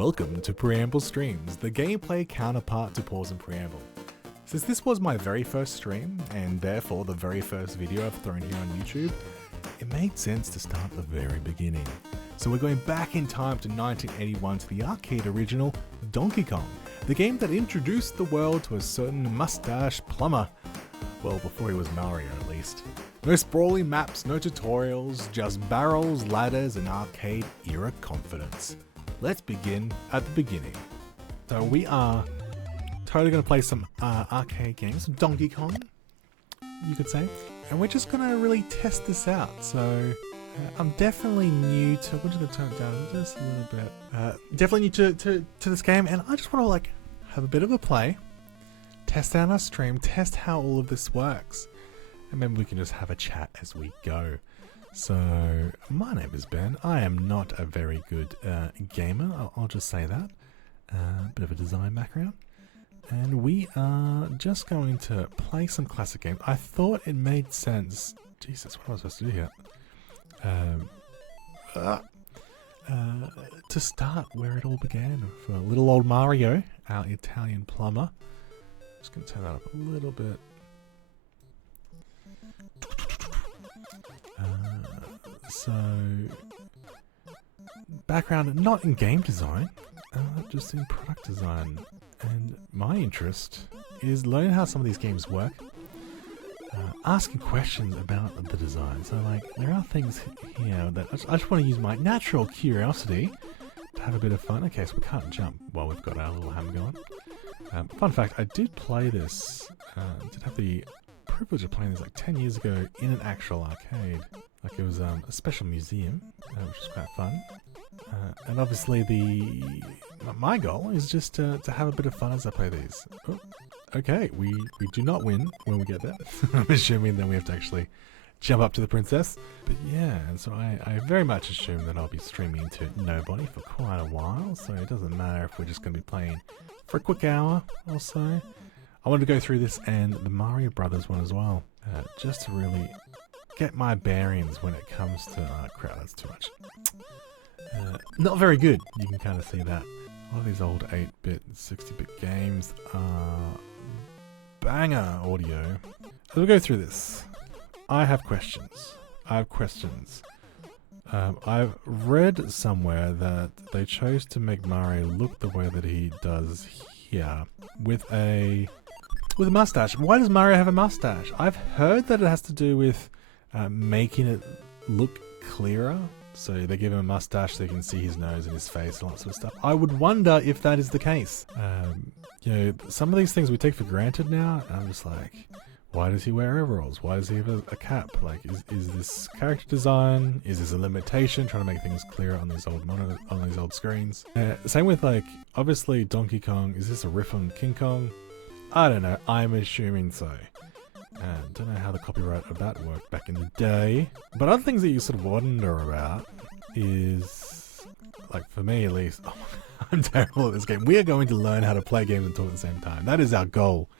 Welcome to Preamble Streams, the gameplay counterpart to Pause and Preamble. Since this was my very first stream, and therefore the very first video I've thrown here on YouTube, it made sense to start at the very beginning. So we're going back in time to 1981 to the arcade original Donkey Kong, the game that introduced the world to a certain moustache plumber. Well, before he was Mario at least. No sprawling maps, no tutorials, just barrels, ladders, and arcade era confidence. Let's begin at the beginning. So we are totally going to play some arcade games, some Donkey Kong, you could say. And we're just going to really test this out. So I'm definitely new to, we're just going to turn it down just a little bit. Definitely new to this game, and I just want to have a bit of a play, test out our stream, test how all of this works. And maybe we can just have a chat as we go. So, my name is Ben. I am not a very good gamer, I'll just say that. Bit of a design background. And we are just going to play some classic games. I thought it made sense. Jesus, what am I supposed to do here? To start where it all began for little old Mario, our Italian plumber. Just going to turn that up a little bit. So, background not in game design, just in product design. And my interest is learning how some of these games work, asking questions about the design. So there are things here that I just want to use my natural curiosity to have a bit of fun. Okay, so we can't jump while we've got our little hammer going. Fun fact, I did play this, did have the privilege of playing this 10 years ago in an actual arcade. It was a special museum, which was quite fun. And obviously my goal is just to have a bit of fun as I play these. Oh, okay, we do not win when we get there. I'm assuming that we have to actually jump up to the princess. But yeah, and so I very much assume that I'll be streaming to nobody for quite a while, so it doesn't matter if we're just going to be playing for a quick hour or so. I wanted to go through this and the Mario Brothers one as well, just to really get my bearings when it comes to... crap, that's too much. Not very good, you can kind of see that. A lot of these old 8-bit, 60-bit games are banger audio. As we go through this, I have questions. I've read somewhere that they chose to make Mario look the way that he does here, with a mustache. Why does Mario have a mustache? I've heard that it has to do with making it look clearer. So they give him a mustache so you can see his nose and his face and all that sort of stuff. I would wonder if that is the case. Some of these things we take for granted now, and I'm just like, why does he wear overalls? Why does he have a cap? Is this character design? Is this a limitation, trying to make things clearer on these old screens? Same with obviously Donkey Kong. Is this a riff on King Kong? I don't know. I'm assuming so. Don't know how the copyright of that worked back in the day. But other things that you sort of wonder about is, for me at least, I'm terrible at this game. We are going to learn how to play games and talk at the same time. That is our goal.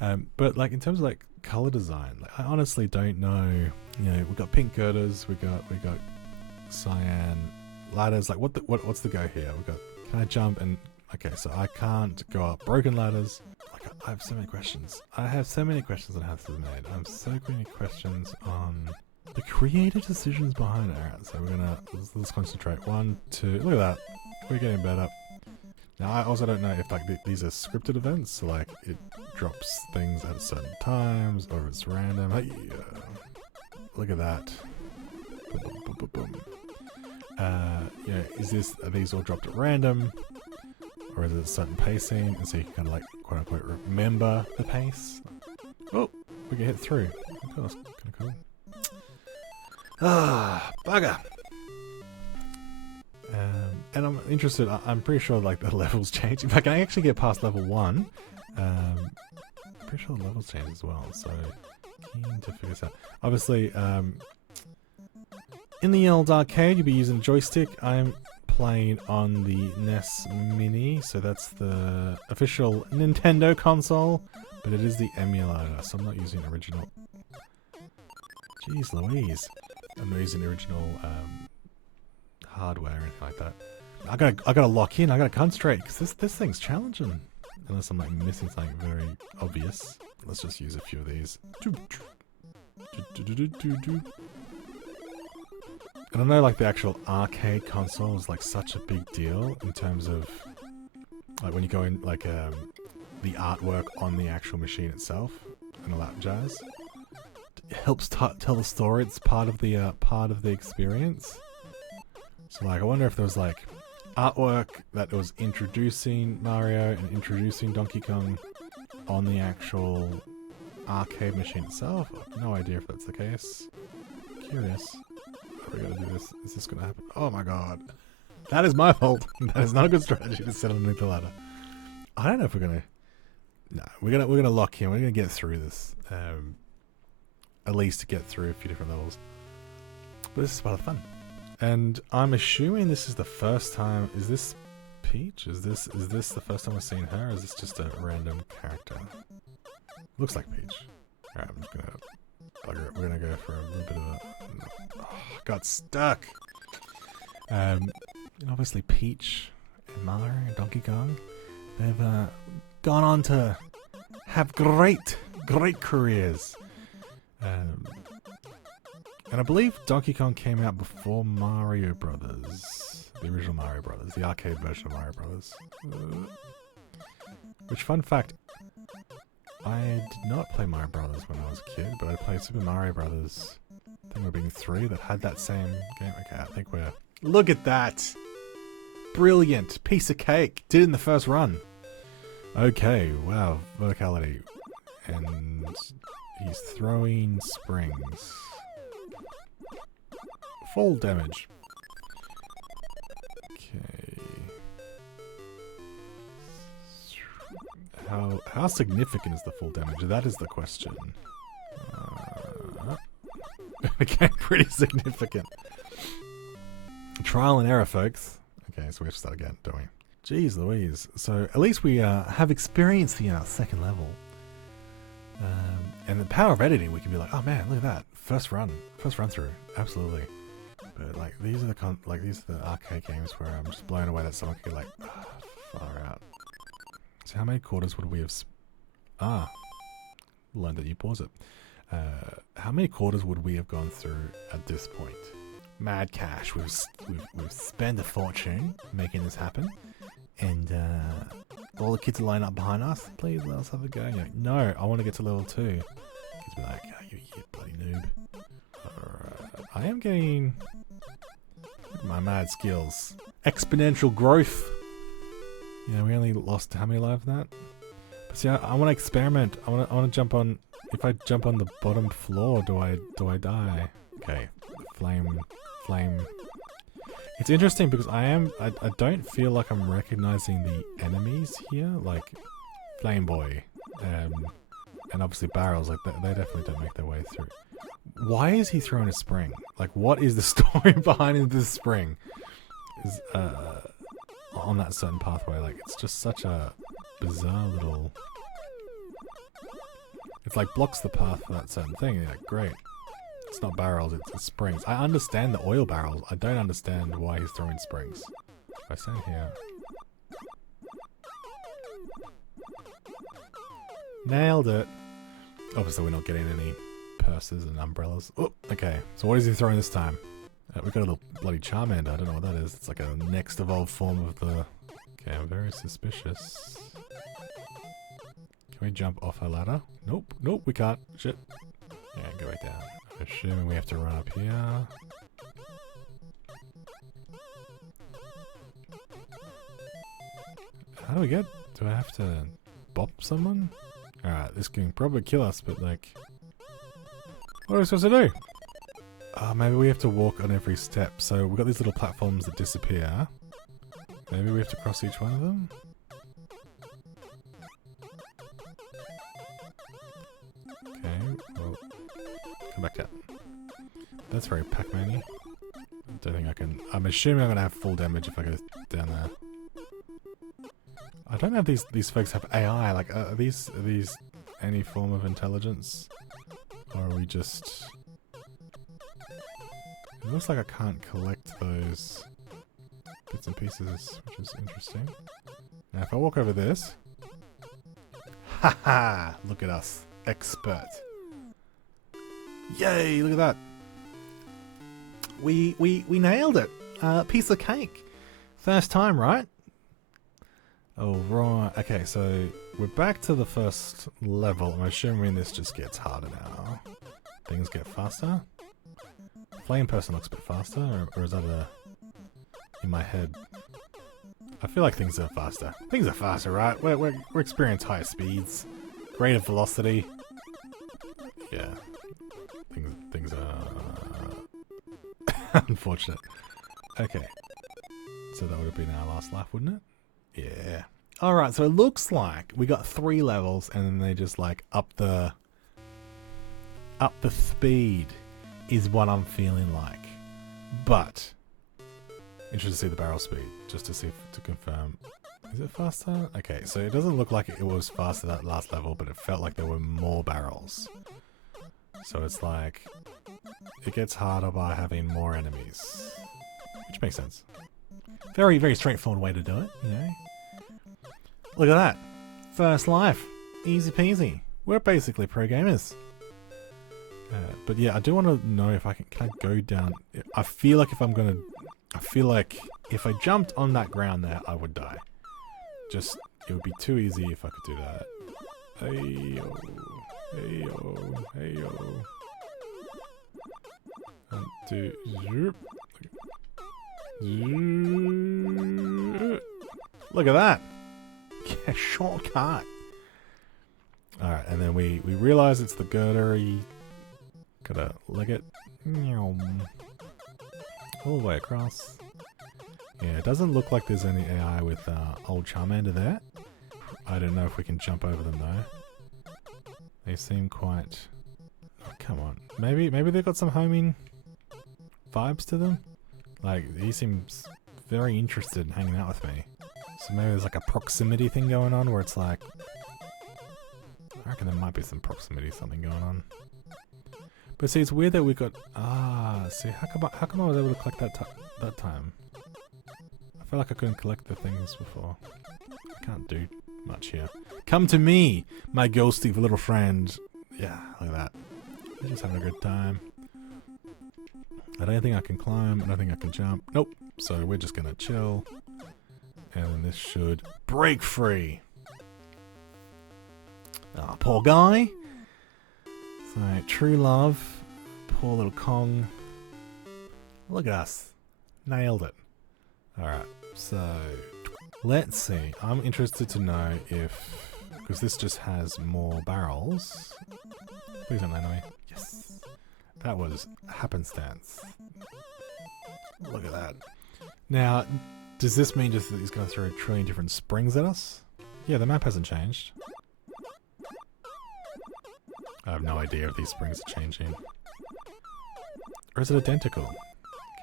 But in terms of color design, I honestly don't know. We've got pink girders, we got cyan ladders. What's the go here? Can I jump? And okay, so I can't go up broken ladders. I have so many questions. I have so many questions on how this is made. I have so many questions on the creative decisions behind it. Alright, so let's concentrate. 1, 2, look at that. We're getting better. Now, I also don't know if these are scripted events, so it drops things at certain times, or it's random. Look at that. Boom, boom, boom, boom. Are these all dropped at random? Or is it a certain pacing, and so you can kind of quote unquote remember the pace? Oh, we can hit through. Of course, kind of cool. Bugger! And I'm interested, I'm pretty sure the levels change. In fact, can I actually get past level 1? I'm pretty sure the levels change as well, so keen to figure this out. Obviously, in the old arcade, you'll be using a joystick. I'm playing on the NES Mini, so that's the official Nintendo console, but it is the emulator, so I'm not using original. Jeez Louise. I'm not using original hardware or anything like that. I gotta lock in. I gotta concentrate because this thing's challenging. Unless I'm like missing something very obvious. Let's just use a few of these. And I know like the actual arcade console is like such a big deal in terms of like when you go in like the artwork on the actual machine itself and all that jazz. It helps tell the story. It's part of the experience. So like I wonder if there was like artwork that was introducing Mario and introducing Donkey Kong on the actual arcade machine itself. I have no idea if that's the case. Curious. Are we gonna do this? Is this gonna happen? Oh my god. That is my fault. That is not a good strategy to sit underneath the ladder. I don't know if we're gonna... No, we're gonna lock in. We're gonna get through this. At least to get through a few different levels. But this is part of the fun. And I'm assuming this is the first time... Is this Peach? Is this the first time we've seen her? Or is this just a random character? Looks like Peach. Alright, I'm just gonna... Bugger it. We're gonna go for a little bit of a... Oh, got stuck! Obviously Peach and Mario and Donkey Kong, they've gone on to have great careers. And I believe Donkey Kong came out before Mario Brothers. The original Mario Brothers. The arcade version of Mario Brothers. Which, fun fact, I did not play Mario Brothers when I was a kid, but I played Super Mario Brothers, I think we're being 3, that had that same game. Okay, I think we're... Look at that! Brilliant! Piece of cake! Did it in the first run! Okay, wow, verticality. And he's throwing springs. Full damage. Okay. How significant is the full damage? That is the question. Okay, pretty significant. Trial and error, folks. Okay, so we have to start again, don't we? Jeez Louise. So at least we have experienced the second level. And the power of editing, we can be like, oh man, look at that. First run through. Absolutely. But like these are the arcade games where I'm just blown away that someone could be like, far out. So how many quarters would we have... learned that you pause it. How many quarters would we have gone through at this point? Mad cash. We've spent a fortune making this happen. And all the kids are lining up behind us. Please let us have a go. You're like, no, I want to get to level 2. Kids be like, oh, you bloody noob. I am getting my mad skills. Exponential growth. Yeah, we only lost how many lives that? But see, I want to experiment. I want to jump on. If I jump on the bottom floor, do I die? Okay, flame. It's interesting because I don't feel like I'm recognizing the enemies here, like Flame Boy, and obviously barrels. Like they definitely don't make their way through. Why is he throwing a spring? Like, what is the story behind this spring? Is on that certain pathway? Like, it's just such a bizarre little. It's like blocks the path for that certain thing. And you're like, great. It's not barrels, it's springs. I understand the oil barrels. I don't understand why he's throwing springs. If I stand here. Nailed it. Obviously we're not getting any purses and umbrellas. Oh, okay. So what is he throwing this time? We've got a little bloody Charmander. I don't know what that is. It's like a next evolved form of the... Okay, I'm very suspicious. Can we jump off a ladder? Nope, we can't. Shit. Yeah, go back down. Assuming we have to run up here. How do we get? Do I have to bop someone? Alright, this can probably kill us, but like... What are we supposed to do? Maybe we have to walk on every step. So we've got these little platforms that disappear. Maybe we have to cross each one of them? Okay, well... Come back down. That's very Pac-Man-y. I don't think I can... I'm assuming I'm going to have full damage if I go down there. I don't know if these folks have AI. Like, are these any form of intelligence? Or are we just... It looks like I can't collect those bits and pieces, which is interesting. Now if I walk over this... Haha! Look at us. Expert. Yay! Look at that. We nailed it. Piece of cake. First time, right? Oh, right. Okay, so we're back to the first level. I'm assuming this just gets harder now. Things get faster. Flame person looks a bit faster, or is that in my head? I feel like things are faster. Things are faster, right? We're experiencing higher speeds, greater velocity. Yeah, things are unfortunate. Okay, so that would have been our last life, wouldn't it? Yeah. All right. So it looks like we got 3 levels, and then they just like up the speed is what I'm feeling like. But interested to see the barrel speed, just to see to confirm. Is it faster? Okay, so it doesn't look like it was faster that last level, but it felt like there were more barrels. So it's like it gets harder by having more enemies, which makes sense. Very, very straightforward way to do it, you know. Look at that. First life. Easy peasy. We're basically pro gamers. But yeah, I do want to know if I can I go down. I feel like if I jumped on that ground there, I would die. Just, it would be too easy if I could do that. Hey-yo. Hey-yo. Hey-yo. 1, 2, zoop. Look at that! Yeah, shortcut! Alright, and then we realize it's the girder. Gotta leg it. All the way across. Yeah, it doesn't look like there's any AI with old Charmander there. I don't know if we can jump over them though. They seem quite... Oh, come on. Maybe they've got some homing vibes to them? Like, he seems very interested in hanging out with me. So maybe there's like a proximity thing going on where it's like... I reckon there might be some proximity something going on. But see, it's weird that we got... see, how come I was able to collect that time? I feel like I couldn't collect the things before. I can't do much here. Come to me, my ghosty little friend. Yeah, look at that. We're just having a good time. I don't think I can climb. I don't think I can jump. Nope. So we're just gonna chill. And then this should break free. Ah, poor guy. So, true love. Poor little Kong. Look at us. Nailed it. Alright, so let's see. I'm interested to know if... Because this just has more barrels. Please don't land on me. Yes. That was happenstance. Look at that. Now, does this mean just that he's going to throw a trillion different springs at us? Yeah, the map hasn't changed. I have no idea if these springs are changing. Or is it identical?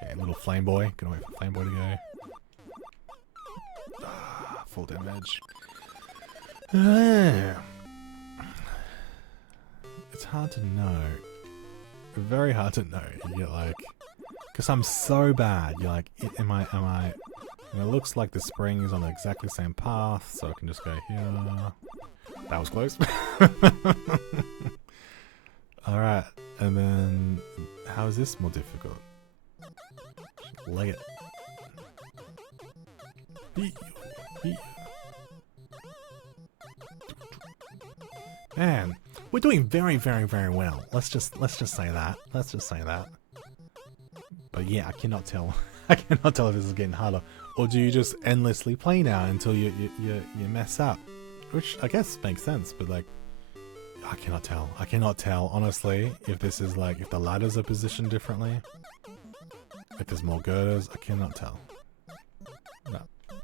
Okay, little flame boy. Gonna wait for flame boy to go. Ah, full damage. It's hard to know. Very hard to know. You get like... Because I'm so bad. You're like, am I... And it looks like the spring is on the exactly same path, so I can just go here. That was close. Alright, and then... How is this more difficult? Leg it. Man, we're doing very, very, very well. Let's just say that. Let's just say that. But yeah, I cannot tell. I cannot tell if this is getting harder, or do you just endlessly play now until you mess up? Which I guess makes sense, but like, I cannot tell. I cannot tell honestly if this is like if the ladders are positioned differently. If there's more girders, I cannot tell.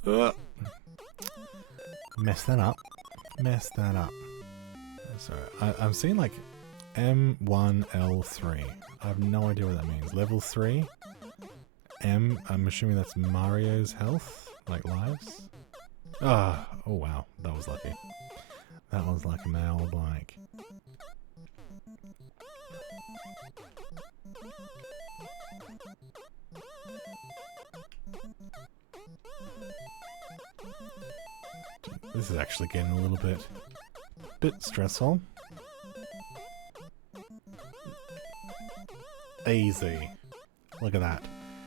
No. Mess that up. Mess that up. Sorry, I'm seeing like M1L3. I have no idea what that means. Level 3. M, I'm assuming that's Mario's health? Like lives? Oh wow. That was lucky. That was like a male blank. This is actually getting a little bit stressful. Easy. Look at that.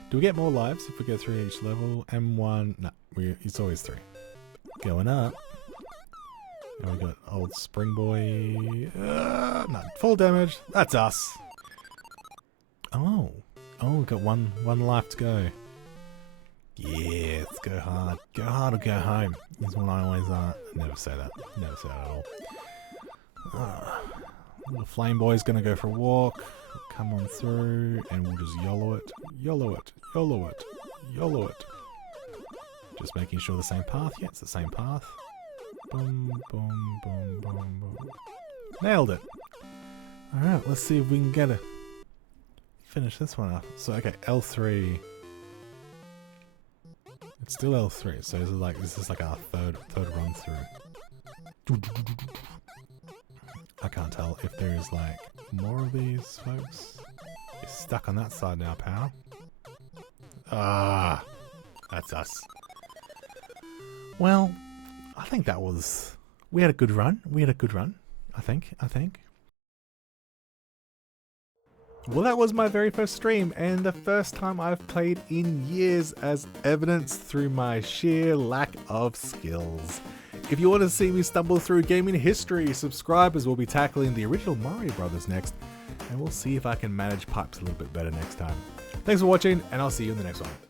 Do we get more lives if we go through each level? M1. No, it's always 3. Going up. And we got old Spring Boy. No, full damage. That's us. Oh. Oh, we've got one life to go. Yeah, let's go hard. Go hard or go home. Is what I always never say that. Never say that at all. Little Flame Boy's gonna go for a walk. Come on through, and we'll just YOLO it. YOLO it. YOLO it. YOLO it. Just making sure the same path. Yeah, it's the same path. Boom, boom, boom, boom, boom. Nailed it. Alright, let's see if we can get a finish this one up. So, okay, L3. It's still L3, so this is like our third run through. I can't tell if there is like more of these folks. You're stuck on that side now, pal. Ah, that's us. Well, I think that was... We had a good run. I think. Well, that was my very first stream, and the first time I've played in years, as evidenced through my sheer lack of skills. If you want to see me stumble through gaming history, subscribe, as we'll be tackling the original Mario Brothers next, and we'll see if I can manage pipes a little bit better next time. Thanks for watching, and I'll see you in the next one.